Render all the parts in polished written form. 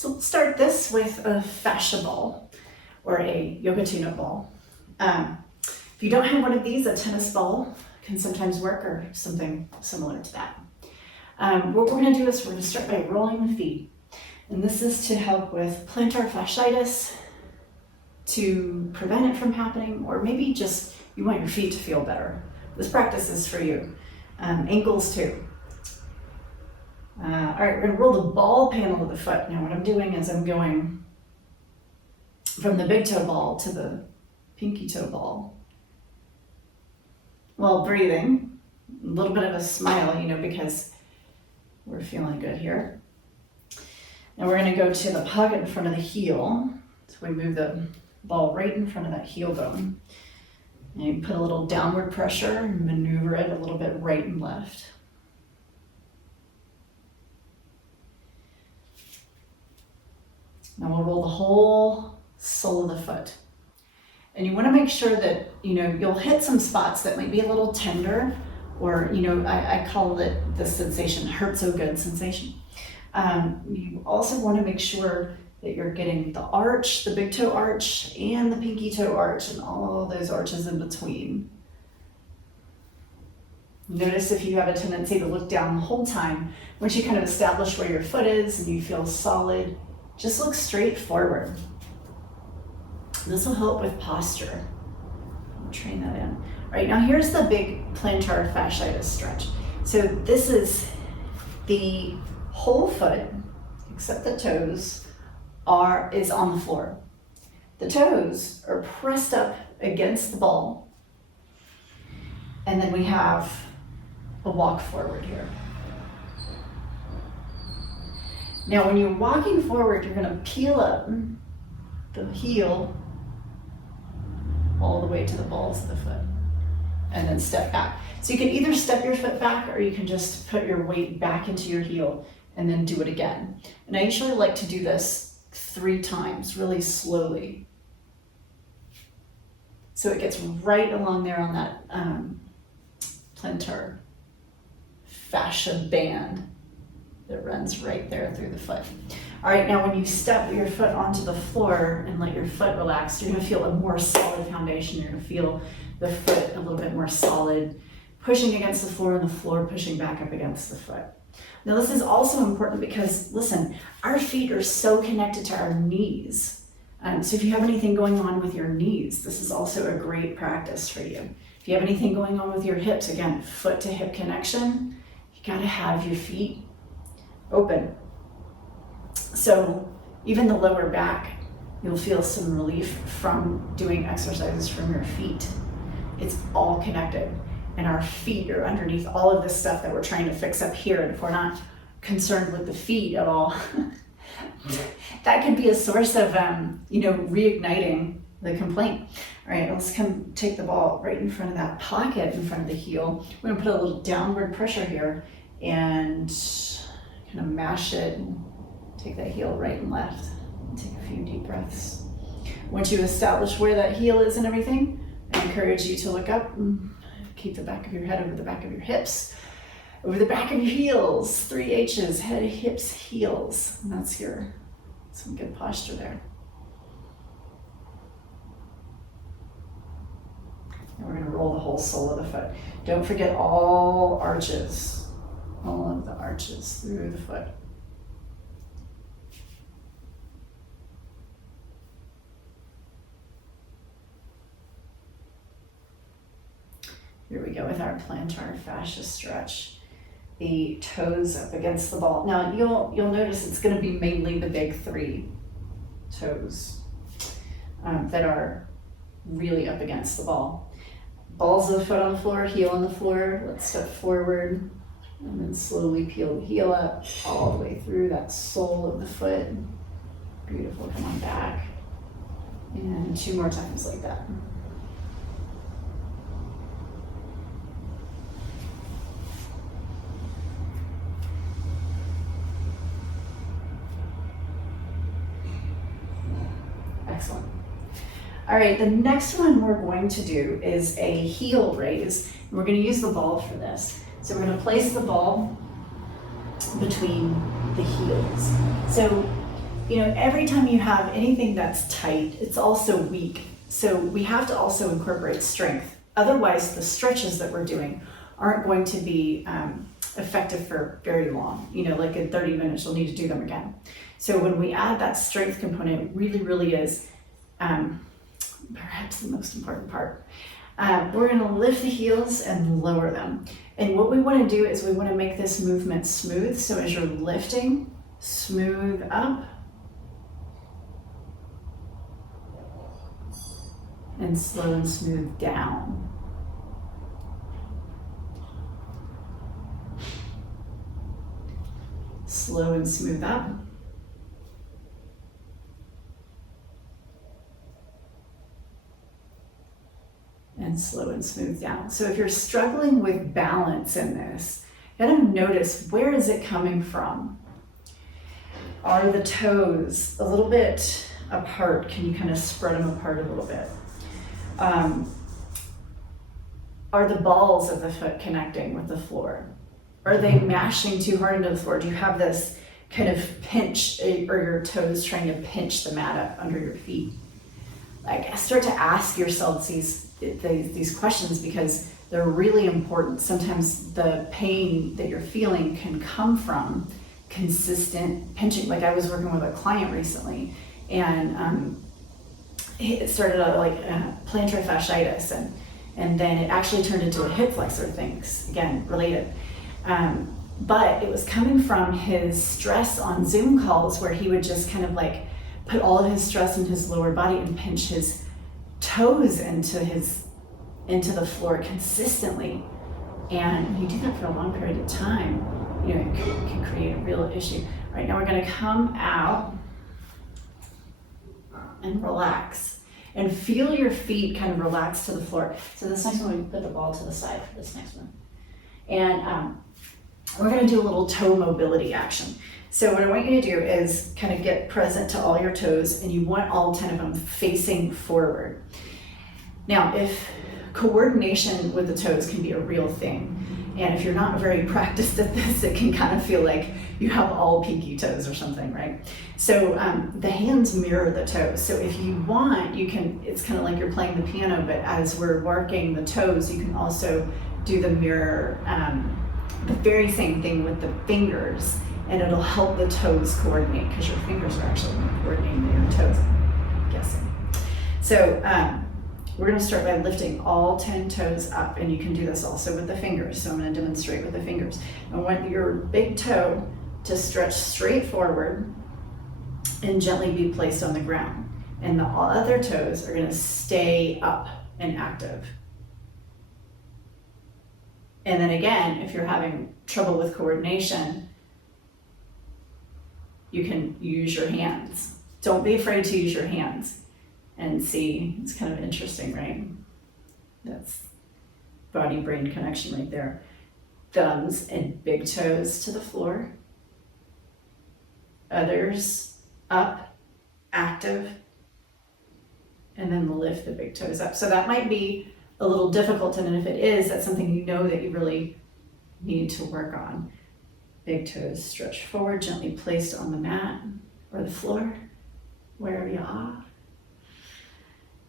So we'll start this with a fascia ball or a yoga tune-up ball. If you don't have one of these, a tennis ball can sometimes work or something similar to that. What we're going to do is we're going to start by rolling the feet. And this is to help with plantar fasciitis, to prevent it from happening, or maybe just you want your feet to feel better. This practice is for you. Ankles too. All right, we're going to roll the ball panel of the foot. Now what I'm doing is I'm going from the big toe ball to the pinky toe ball while breathing. A little bit of a smile, because we're feeling good here. And we're going to go to the pocket in front of the heel. So we move the ball right in front of that heel bone. And you put a little downward pressure and maneuver it a little bit right and left. Now we'll roll the whole sole of the foot. And you want to make sure that, you'll hit some spots that might be a little tender, or, I call it the sensation, hurt so good sensation. You also want to make sure that you're getting the arch, the big toe arch, and the pinky toe arch, and all those arches in between. Notice if you have a tendency to look down the whole time, once you kind of establish where your foot is and you feel solid, just look straight forward. This will help with posture. I'll train that in. All right, now here's the big plantar fasciitis stretch. So this is the whole foot, except the toes, is on the floor. The toes are pressed up against the ball. And then we have a walk forward here. Now when you're walking forward, you're gonna peel up the heel all the way to the balls of the foot and then step back. So you can either step your foot back or you can just put your weight back into your heel and then do it again. And I usually like to do this 3 times, really slowly. So it gets right along there on that plantar fascia band that runs right there through the foot. All right, now when you step your foot onto the floor and let your foot relax, you're gonna feel a more solid foundation. You're gonna feel the foot a little bit more solid, pushing against the floor and the floor pushing back up against the foot. Now this is also important because, listen, our feet are so connected to our knees. So if you have anything going on with your knees, this is also a great practice for you. If you have anything going on with your hips, again, foot to hip connection, you gotta have your feet open. So even the lower back, you'll feel some relief from doing exercises from your feet. It's all connected. And our feet are underneath all of this stuff that we're trying to fix up here. And if we're not concerned with the feet at all, that could be a source of, reigniting the complaint. All right, let's come take the ball right in front of that pocket in front of the heel. We're gonna put a little downward pressure here and kind of mash it and take that heel right and left. And take a few deep breaths. Once you establish where that heel is and everything, I encourage you to look up and keep the back of your head over the back of your hips, over the back of your heels, 3 H's, head, hips, heels. And that's some good posture there. And we're gonna roll the whole sole of the foot. Don't forget all arches, all of the arches through the foot. Here we go with our plantar fascia stretch. The toes up against the ball. Now you'll notice it's going to be mainly the big 3 toes that are really up against the ball. Balls of the foot on the floor, heel on the floor. Let's step forward and then slowly peel the heel up all the way through that sole of the foot. Beautiful, come on back. And 2 more times like that. Excellent. All right, the next one we're going to do is a heel raise. And we're going to use the ball for this. So we're going to place the ball between the heels. So every time you have anything that's tight, it's also weak. So we have to also incorporate strength. Otherwise, the stretches that we're doing aren't going to be effective for very long. Like in 30 minutes, you'll need to do them again. So when we add that strength component, it really, really is perhaps the most important part. We're gonna lift the heels and lower them. And what we wanna do is we wanna make this movement smooth. So as you're lifting, smooth up, and slow and smooth down. Slow and smooth up. And slow and smooth down. So if you're struggling with balance in this, you gotta notice, where is it coming from? Are the toes a little bit apart? Can you kind of spread them apart a little bit? Are the balls of the foot connecting with the floor? Are they mashing too hard into the floor? Do you have this kind of pinch, or your toes trying to pinch the mat up under your feet? Like, start to ask yourselves these questions, because they're really important. Sometimes the pain that you're feeling can come from consistent pinching. Like, I was working with a client recently, and it started out like plantar fasciitis, and then it actually turned into a hip flexor things, again, related. But it was coming from his stress on Zoom calls, where he would just kind of like put all of his stress in his lower body and pinch his toes into the floor consistently. And when you do that for a long period of time, it can create a real issue. All right, now we're gonna come out and relax. And feel your feet kind of relax to the floor. So this next one, we put the ball to the side for this next one. And we're gonna do a little toe mobility action. So what I want you to do is kind of get present to all your toes, and you want all 10 of them facing forward. Now, if coordination with the toes can be a real thing, and if you're not very practiced at this, it can kind of feel like you have all pinky toes or something, right? So the hands mirror the toes. So if you want, you can, it's kind of like you're playing the piano, but as we're working the toes, you can also do the mirror, the very same thing with the fingers, and it'll help the toes coordinate, because your fingers are actually coordinating with your toes, I'm guessing. So we're gonna start by lifting all 10 toes up, and you can do this also with the fingers. So I'm gonna demonstrate with the fingers. I want your big toe to stretch straight forward and gently be placed on the ground. And the other toes are gonna stay up and active. And then again, if you're having trouble with coordination, you can use your hands. Don't be afraid to use your hands. And see, it's kind of interesting, right? That's body-brain connection right there. Thumbs and big toes to the floor. Others up, active, and then lift the big toes up. So that might be a little difficult, and if it is, that's something you know that you really need to work on. Big toes stretch forward, gently placed on the mat or the floor, wherever you are.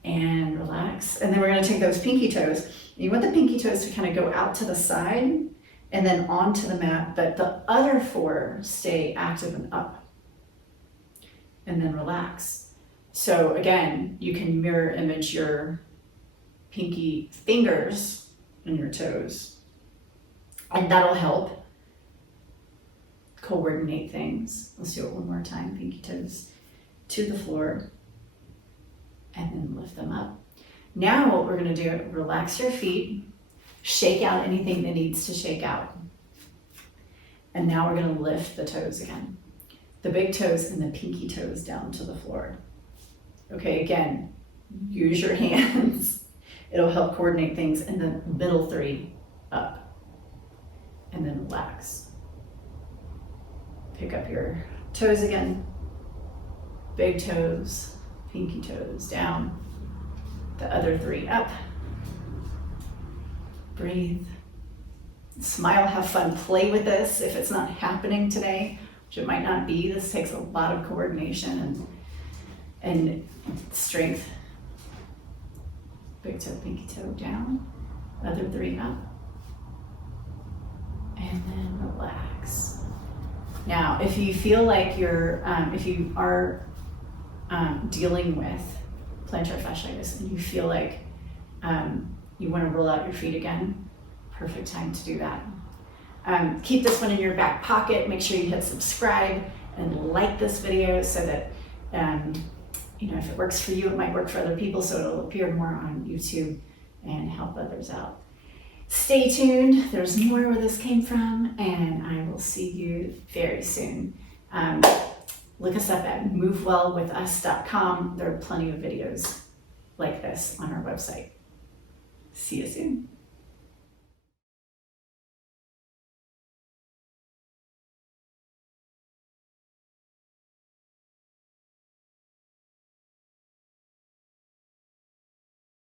And relax. And then we're gonna take those pinky toes. You want the pinky toes to kind of go out to the side and then onto the mat, but the other 4 stay active and up. And then relax. So again, you can mirror image your pinky fingers and your toes, and that'll help coordinate things. Let's do it one more time. Pinky toes to the floor, and then lift them up. Now what we're gonna do, relax your feet, shake out anything that needs to shake out. And now we're gonna lift the toes again. The big toes and the pinky toes down to the floor. Okay, again, use your hands. It'll help coordinate things. And the middle 3 up. And then relax. Pick up your toes again. Big toes, pinky toes down, the other 3 up. Breathe, smile, have fun, play with this. If it's not happening today, which it might not be. This takes a lot of coordination and strength. Big toe, pinky toe down, other 3 up, and then relax. Now, if you feel like if you are dealing with plantar fasciitis and you feel like you want to roll out your feet again, perfect time to do that. Keep this one in your back pocket. Make sure you hit subscribe and like this video so that if it works for you, it might work for other people, so it'll appear more on YouTube and help others out. Stay tuned. There's more where this came from, and I will see you very soon. Look us up at MoveWellWithUs.com. There are plenty of videos like this on our website. See you soon.